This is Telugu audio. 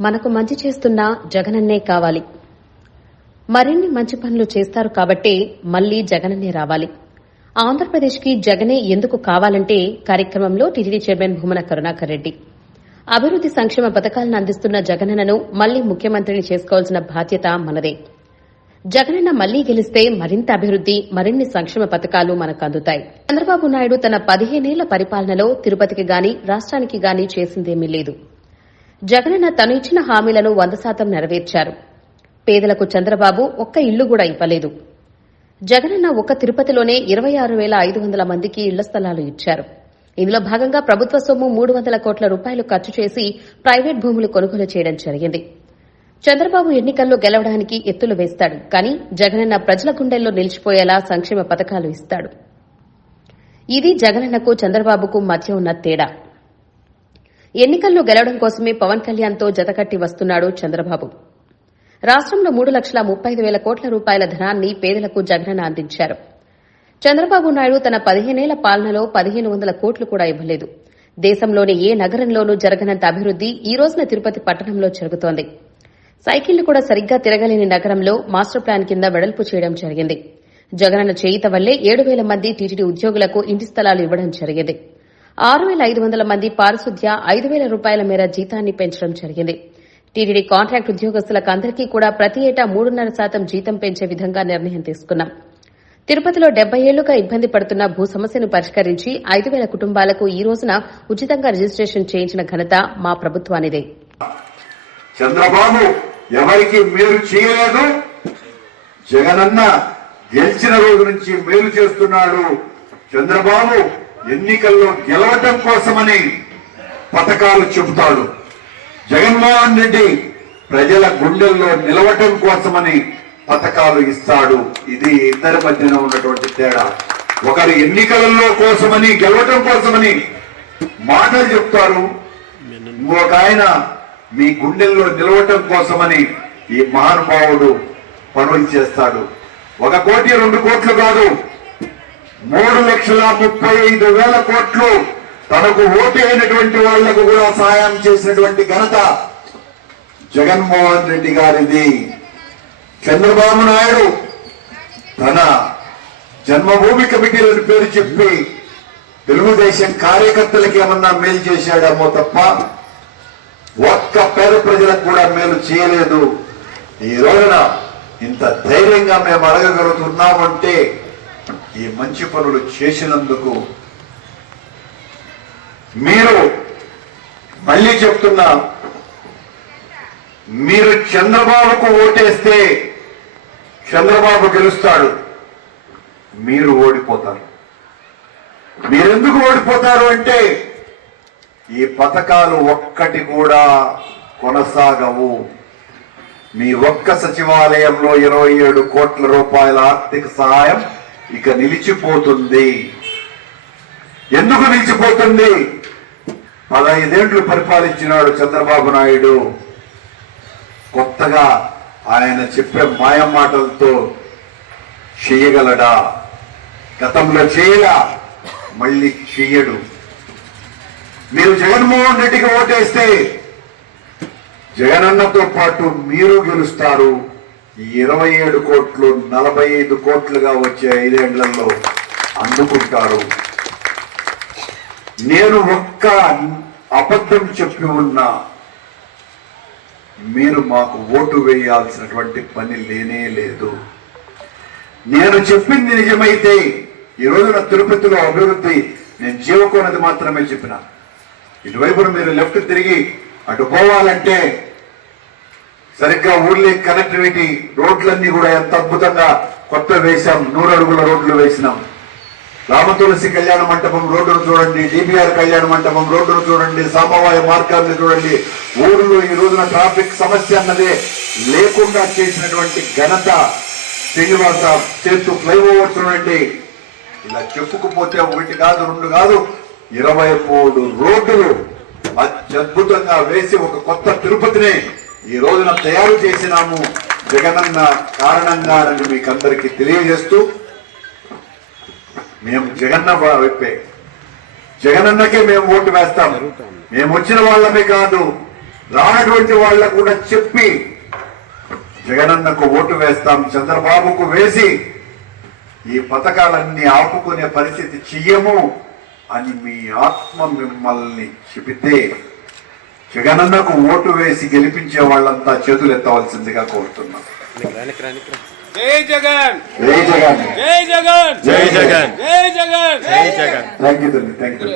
మనకు మంచి చేస్తున్న జగనన్నే కావాలి. మరిన్ని మంచి పనులు చేస్తారు కాబట్టే మళ్ళీ జగనన్నే రావాలి. ఆంధ్రప్రదేశ్కి జగనే ఎందుకు కావాలంటే కార్యక్రమంలో టీడీడీ చైర్మన్ భూమన కరుణాకర్ రెడ్డి. అభివృద్ది సంక్షేమ పథకాలను అందిస్తున్న జగనన్నను మళ్ళీ ముఖ్యమంత్రిని చేసుకోవాల్సిన బాధ్యత మనదే. జగనన్న మళ్ళీ గెలిస్తే మరింత అభివృద్ది మరిన్ని సంక్షేమ పథకాలు మనకు అందుతాయి. చంద్రబాబు నాయుడు తన పదిహేనేళ్ళ పరిపాలనలో తిరుపతికి గాని రాష్ట్రానికి గాని చేసిందేమీ లేదు. జగనన్న తను ఇచ్చిన హామీలను వంద శాతం నెరవేర్చారు. పేదలకు చంద్రబాబు ఒక్క ఇల్లు కూడా ఇవ్వలేదు. జగనన్న ఒక్క తిరుపతిలోనే ఇరవై ఆరు వేల ఐదు వందల మందికి ఇళ్ళ స్థలాలు ఇచ్చారు. ఇందులో భాగంగా ప్రభుత్వ సొమ్ము మూడు వందల కోట్ల రూపాయలు ఖర్చు చేసి ప్రైవేట్ భూములు కొనుగోలు చేయడం జరిగింది. చంద్రబాబు ఎన్నికల్లో గెలవడానికి ఎత్తులు వేస్తాడు కానీ జగనన్న ప్రజల గుండెల్లో నిలిచిపోయేలా సంక్షేమ పథకాలు ఇస్తాడు. ఇది జగనన్నకు చంద్రబాబుకు మధ్య ఉన్న తేడా. ఎన్నికల్లో గెలవడం కోసమే పవన్ కళ్యాణ్తో జతకట్టి వస్తున్నాడు చంద్రబాబు. రాష్ట్రంలో మూడు లక్షల ముప్పై ఐదు వేల కోట్ల రూపాయల ధనాన్ని పేదలకు జగనన్న అందించారు. చంద్రబాబు నాయుడు తన పదిహేనేళ్ళ పాలనలో పదిహేను వందల కోట్లు కూడా ఇవ్వలేదు. దేశంలోని ఏ నగరంలోనూ జరగనంత అభివృద్ది ఈ రోజున తిరుపతి పట్టణంలో జరుగుతోంది. సైకిళ్ళు కూడా సరిగ్గా తిరగలేని నగరంలో మాస్టర్ ప్లాన్ కింద వెడల్పు చేయడం జరిగింది. జగనన్న చేయిత వల్లే ఏడు వేల మంది టీటీడీ ఉద్యోగులకు ఇంటి స్థలాలు ఇవ్వడం జరిగింది. ఆరు వేల ఐదు వందల మంది పారిశుద్ధ్య ఐదు వేల రూపాయల మేర జీతాన్ని పెంచడం జరిగింది. టీటీడీ కాంట్రాక్ట్ ఉద్యోగస్తులకు అందరికీ కూడా ప్రతి ఏటా మూడున్నర శాతం జీతం పెంచే విధంగా నిర్ణయం తీసుకున్నాం. తిరుపతిలో డెబ్బై ఏళ్ళుగా ఇబ్బంది పడుతున్న భూ సమస్యను పరిష్కరించి ఐదు వేల కుటుంబాలకు ఈ రోజున ఉచితంగా రిజిస్ట్రేషన్ చేయించిన ఘనత మా ప్రభుత్వానిదే. చంద్రబాబు ఎవరికి మేలు చేయలేదు? జగనన్న గెలిచిన రోజు నుంచి మేలు చేస్తున్నాడు చంద్రబాబు. ఎన్నికల్లో గెలవటం కోసమని పథకాలు చెబుతాడు. జగన్మోహన్ రెడ్డి ప్రజల గుండెల్లో నిలవటం కోసమని పథకాలు ఇస్తాడు. ఇది ఇద్దరి మధ్యన ఉన్నటువంటి తేడా. ఒకరు ఎన్నికలలో కోసమని గెలవటం కోసమని మాటలు చెప్తారు. ఇంకొక ఆయన మీ గుండెల్లో నిలవటం కోసమని ఈ మహానుభావుడు పనులు చేస్తాడు. ఒక కోటి రెండు కోట్లు కాదు. మూడు లక్షల ముప్పై ఐదు వేల కోట్లు తనకు ఓటు అయినటువంటి వాళ్ళకు కూడా సహాయం చేసినటువంటి ఘనత జగన్మోహన్ రెడ్డి గారిది. చంద్రబాబు నాయుడు తన జన్మభూమి కమిటీలను పేరు చెప్పి తెలుగుదేశం కార్యకర్తలకి ఏమన్నా మేలు చేశాడేమో తప్ప ఒక్క పేద ప్రజలకు కూడా మేలు చేయలేదు. ఈ రోజున ఇంత ధైర్యంగా మేము అడగగలుగుతున్నామంటే ఈ మంచి పనులు చేసినందుకు మీరు మళ్ళీ చెప్తున్నా మీరు చంద్రబాబుకు ఓటేస్తే చంద్రబాబు గెలుస్తాడు. మీరు ఓడిపోతారు. మీరెందుకు ఓడిపోతారు అంటే ఈ పథకాలు ఒక్కటి కూడా కొనసాగవు. మీ ఒక్క సచివాలయంలో ఇరవై ఏడు కోట్ల రూపాయల ఆర్థిక సహాయం ఇక నిలిచిపోతుంది. ఎందుకు నిలిచిపోతుంది? పదహైదేళ్ళు పరిపాలించినాడు చంద్రబాబు నాయుడు. కొత్తగా ఆయన చెప్పే మాయ మాటలతో చేయగలడా? గతంలో చేయలా మళ్ళీ చెయ్యడు మీరు జగన్మోహన్ రెడ్డికి ఓటేస్తే జగనన్నతో పాటు మీరు గెలుస్తారు. ఇరవై ఏడు కోట్లు నలభై ఐదు కోట్లుగా వచ్చే ఐదేళ్ళలో అందుకుంటారు. నేను ఒక్క అబద్ధం చెప్పి ఉన్నా మీరు మాకు ఓటు వేయాల్సినటువంటి పని లేనే లేదు. నేను చెప్పింది నిజమైతే ఈ రోజున తిరుపతిలో అభివృద్ధి నేను జీవకోనది మాత్రమే చెప్పిన. ఇటువైపున మీరు లెఫ్ట్ తిరిగి అటు పోవాలంటే సరిగ్గా ఊర్లే కనెక్టివిటీ రోడ్లన్నీ కూడా ఎంత అద్భుతంగా కొత్త వేశాం నూరు అడుగుల రోడ్లు వేసినాం. రామతులసి కళ్యాణ మంటపం రోడ్డును చూడండి డిబిఆర్ కళ్యాణ మంటపం రోడ్డును చూడండి సామవాయ మార్గాన్ని చూడండి. ఊర్లో ఈ రోజున ట్రాఫిక్ సమస్య అన్నదే లేకుండా చేసినటువంటి ఘనత. శ్రీనివాస చేస్తూ ఫ్లైఓవర్ చూడండి. ఇలా చెప్పుకుపోతే ఒకటి కాదు రెండు కాదు ఇరవై మూడు రోడ్డులు అత్యద్భుతంగా వేసి ఒక కొత్త తిరుపతిని ఈ రోజున తయారు చేసినాము జగనన్న కారణంగా అని మీకు అందరికీ తెలియజేస్తూ మేము జగన్న వైపే. జగనన్నకే మేము ఓటు వేస్తాం. మేము వచ్చిన వాళ్ళమే కాదు రానటువంటి వాళ్ళకు కూడా చెప్పి జగనన్నకు ఓటు వేస్తాం. చంద్రబాబుకు వేసి ఈ పథకాలన్నీ ఆపుకునే పరిస్థితి చెయ్యము అని మీ ఆత్మ మిమ్మల్ని చెబితే జగనన్నకు ఓటు వేసి గెలిపించే వాళ్ళంతా చేతులు ఎత్తవలసిందిగా కోరుతున్నాం జై జగన్! జై జగన్! జై జగన్! జై జగన్! జై జగన్! జై Jagan! Thank you thank you